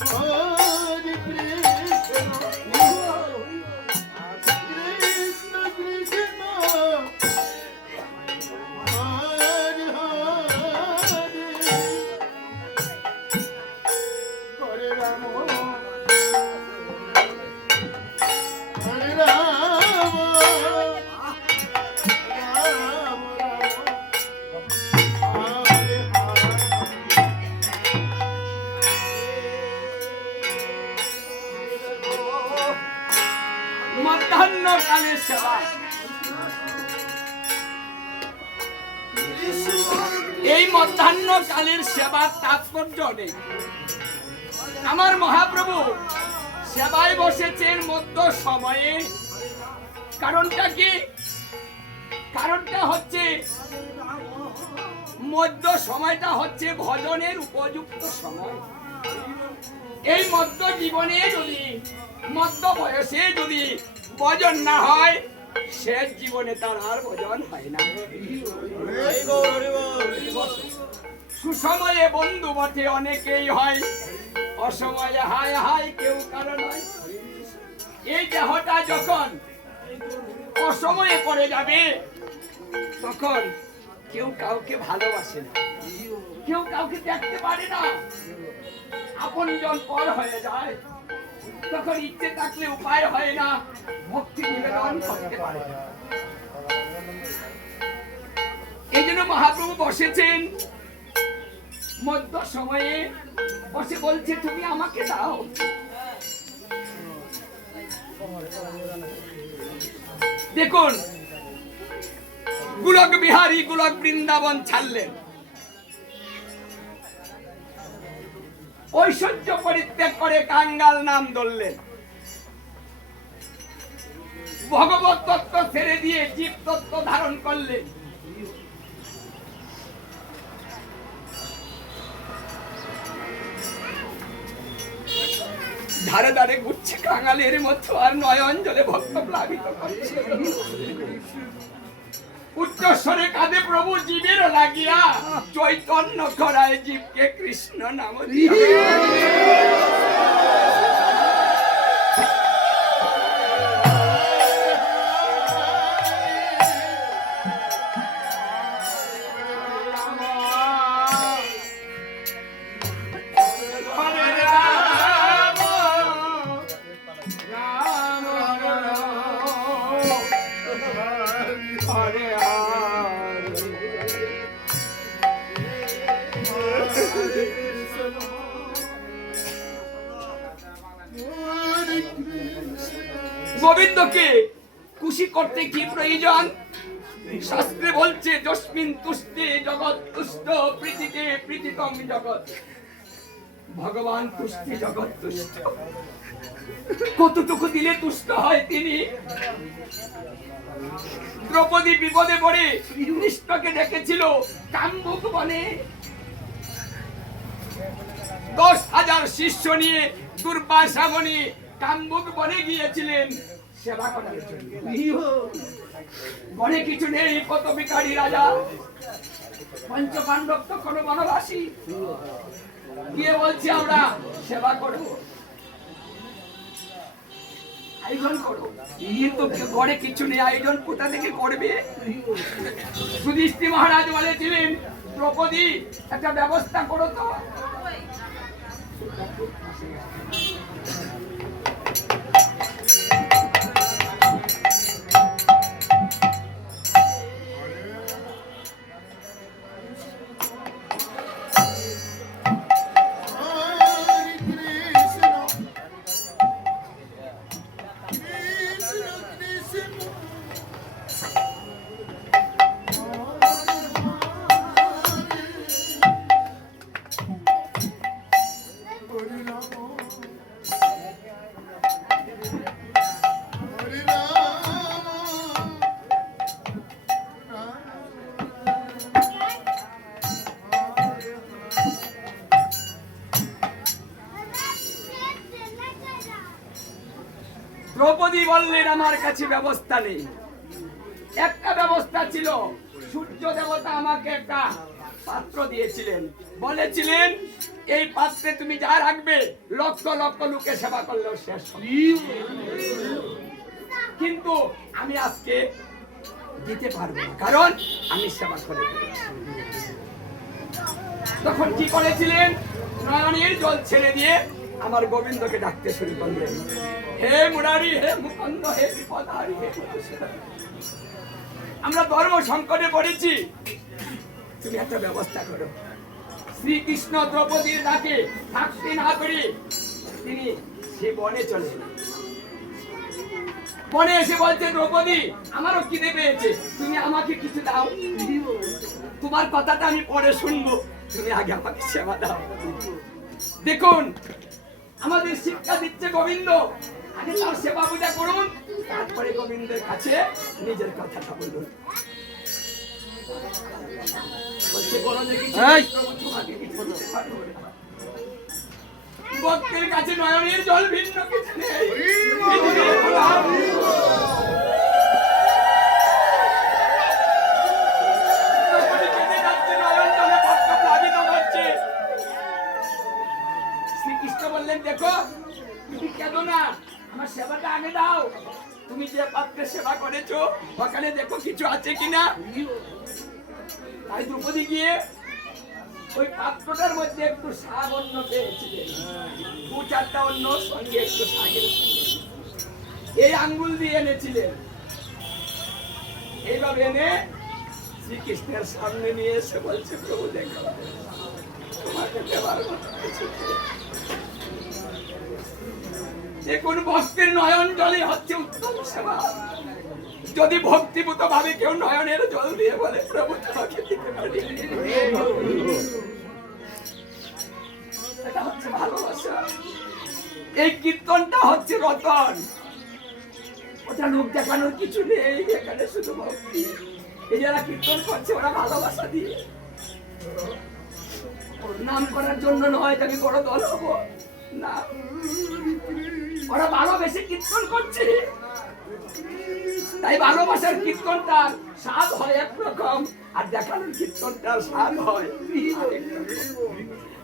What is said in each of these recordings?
诶 কালের সেবার তাৎপর্য অনেক আমার মহাপ্রভু সেবায় বসেছেন মধ্য সময়ে। কারণটা কি? কারণটা হচ্ছে মধ্য সময়টা হচ্ছে ভজনের উপযুক্ত সময়। এই মধ্য জীবনে যদি, মধ্য বয়সে যদি ভজন না হয়, শেষ জীবনে তার আর ভজন হয় না। সুসময়ে বন্ধু বটে অনেকেই হয়। অসময়ে হায় হায় কেউ কারও নয়। এই দেহটা যখন অসময়ে পড়ে যাবে, তখন কেউ কাউকে ভালোবাসে না। কেউ কাউকে দেখতে পারে না। আপন জন পর হয়ে যায়। তখন ইচ্ছে থাকলে উপায় হয় না। ভক্তি নিবেদন করতে পারে। এই জন্য মহাপ্রভু বসেছেন। মধ্য সময়ে বসে বলছে, তুমি আমাকে দাও। দেখুন, গুলক বিহারী, গুলক বৃন্দাবন ছাড়লেন। ঐশ্বর্য পরিত্যাগ করে কাঙ্গাল নাম ধরলেন। ভগবত তত্ত্ব ছেড়ে দিয়ে জীব তত্ত্ব ধারণ করলেন। ধারে ধারে ঘুরছে কাঙালের মতো আর নয় জলে ভক্ত প্লাবিত করছে উচ্চস্বরে কাঁদে প্রভু জীবের লাগিয়া চৈতন্য করায় জীবকে কৃষ্ণ নাম দিয়া। গোবিন্দকে খুশি করতে কি প্রয়োজন? শাস্ত্রে বলছে, যস্মিন তুষ্টে জগৎ তুষ্ট, প্রীতিতে প্রীতিতম জগৎ। ভগবান তুষ্টি জগৎ তুষ্ট। কতটুকু দিলে তুষ্ট হয় তিনি? দ্রৌপদী বিপদে পড়ে কৃষ্ণকে ডেকেছিল কাম্বুক বনে। দশ হাজার শিষ্য নিয়ে দুর্বাসা বনে কাম্বুক বনে গিয়েছিলেন। সেবা করার জন্য। বনে কিছু নেই কত বিকারী রাজা। পঞ্চ পাণ্ডব তো কোনো বনবাসী। গিয়ে বলছি আমরা সেবা করব। আয়োজন করো ঘরে কিছু নেই আয়োজন কোথা থেকে করবে? মহারাজ বলেছিলেন দ্রৌপদী একটা ব্যবস্থা করো তো। Thank you. দ্রৌপদী বললেন আমার কাছে ব্যবস্থা নেই। একটা ব্যবস্থা ছিল, সূর্য দেবতা আমাকে একটা পাত্র দিয়েছিলেন। বলেছিলেন, এই পাত্রে তুমি যা রাখবে, লক্ষ লক্ষ লোকে সেবা করলেও শেষ কিন্তু আমি আজকে দিতে পারব কারণ আমি সেবা করে তখন কি করেছিলেন? নয়নের জল ছেড়ে দিয়ে আমার গোবিন্দকে ডাকতে শুরু করলেন। হে মুরারি, হে মুকুন্দ, হে হে আমরা ধর্ম সংকটে পড়েছি। তুমি একটা ব্যবস্থা করো। শ্রীকৃষ্ণ দ্রৌপদীর ডাকে থাকতে না করে তিনি সে বনে চলে বনে এসে বলছে, দ্রৌপদী, আমারও পেয়েছে। তুমি আমাকে কিছু দাও। তোমার কথাটা আমি পরে শুনব। তুমি আগে আমাকে সেবা দাও। দেখুন, আমাদের শিক্ষা দিচ্ছে গোবিন্দ। আগে তার সেবা পূজা করুন তারপরে গোবিন্দের কাছে নিজের কথাটা বলুন কোনো। ভক্তের কাছে নয়নের জল ভিন্ন কিছু নেই। শ্রীকৃষ্ণ বললেন দেখো তুমি কেঁদো না আমার সেবাটা আগে দাও। তুমি যে পাত্রে সেবা করেছ, ওখানে দেখো কিছু আছে কিনা। তাই দ্রৌপদী গিয়ে ওই পাত্রটার মধ্যে একটু শাক অন্য পেয়েছিলেন দু চারটা অন্য সঙ্গে একটু শাকের এই আঙ্গুল দিয়ে এনেছিলেন এইভাবে এনে শ্রীকৃষ্ণের সামনে নিয়ে এসে বলছে, প্রভু, দেখো, তোমাকে দেবার মতো নেই। দেখুন ভক্তের নয়ন জলে হচ্ছে উত্তম সেবা। যদি ভক্তিভূত ভাবে কেউ নয়নের জল দিয়ে বলে, প্রভু, তোমাকে দিতে পারি। এটা হচ্ছে ভালোবাসা। এই কীর্তনটা হচ্ছে রতন। ওটা লোক দেখানোর কিছু নেই, এখানে শুধু ভক্তি। এই যারা কীর্তন করছে, ওরা ভালোবাসা দিয়ে। নাম করার জন্য নয় যে আমি বড় দল হব। না। ওরা ভালোবেসে কীর্তন করছে। তাই ভালোবাসার কীর্তনটার স্বাদ হয় একরকম, আর দেখানোর কীর্তনটার স্বাদ হয়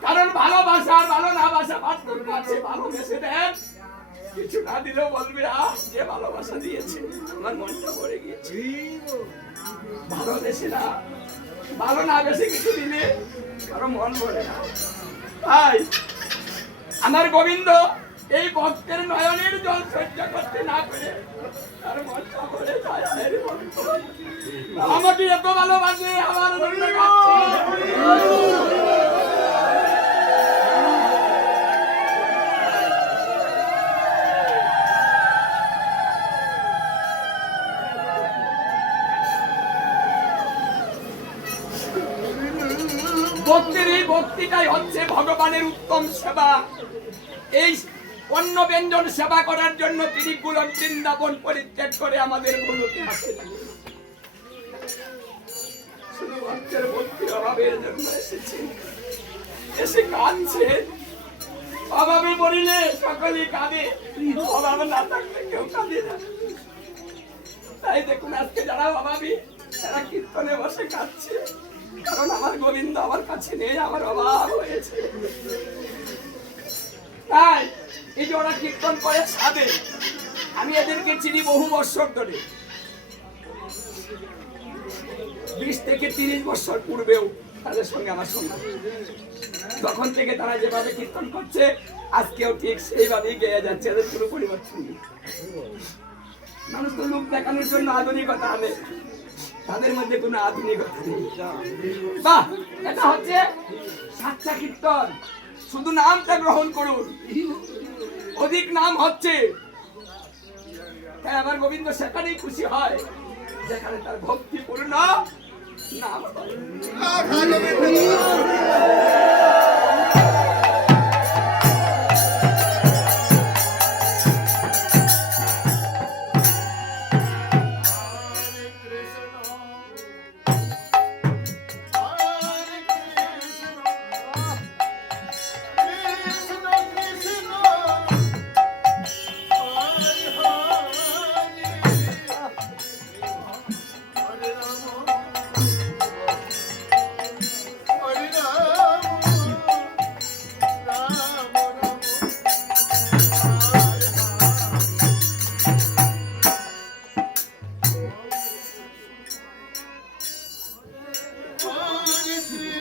কারণ ভালোবাসা ভালো না বাসা পার্থক্য আছে, ভালোবেসে দেন। কিছু না দিলেও বলবে, আহ, যে ভালোবাসা দিয়েছে, আমার মনটা ভরে গিয়েছে। ভালোবেসে না, ভালো না বেশি কিছু দিলে কারও মন ভরে না। তাই আমার গোবিন্দ এই ভক্তের নয়নের জল সহ্য করতে না পেরে। আমাকে এত ভালোবাসে, আমার ভক্তির এই ভক্তিটাই হচ্ছে ভগবানের উত্তম সেবা এই অন্য ব্যঞ্জন সেবা করার জন্য তিনি গুলো বৃন্দাবন পরিত্যাগ করে আমাদের গুলোতে আসেন জন্য এসে কাঁদছে। সকলেই কাঁদে। না থাকলে কেউ কাঁদে না। তাই দেখুন, আজকে যারা অভাবী, তারা কীর্তনে বসে কাঁদছে। কারণ আমার গোবিন্দ আমার কাছে নেই, আমার অভাব হয়েছে। তাই এই যে ওরা কীর্তন করে সাধে আমি এদেরকে চিনি বহু বছর ধরে। বিশ থেকে তিরিশ বছর পূর্বেও তাদের সঙ্গে আমার সঙ্গে তখন থেকে তারা যেভাবে কীর্তন করছে, আজকেও ঠিক সেইভাবেই গেয়ে যাচ্ছে, এদের কোনো পরিবর্তন মানুষ তো লোক দেখানোর জন্য আধুনিকতা আনে। তাদের মধ্যে কোনো আধুনিকতা নেই। বাহ, এটা হচ্ছে সাচ্চা কীর্তন। শুধু নামটা গ্রহণ করুন। অধিক নাম হচ্ছে তাই আমার গোবিন্দ সেখানেই খুশি হয় যেখানে তার ভক্তিপূর্ণ নাম হয়।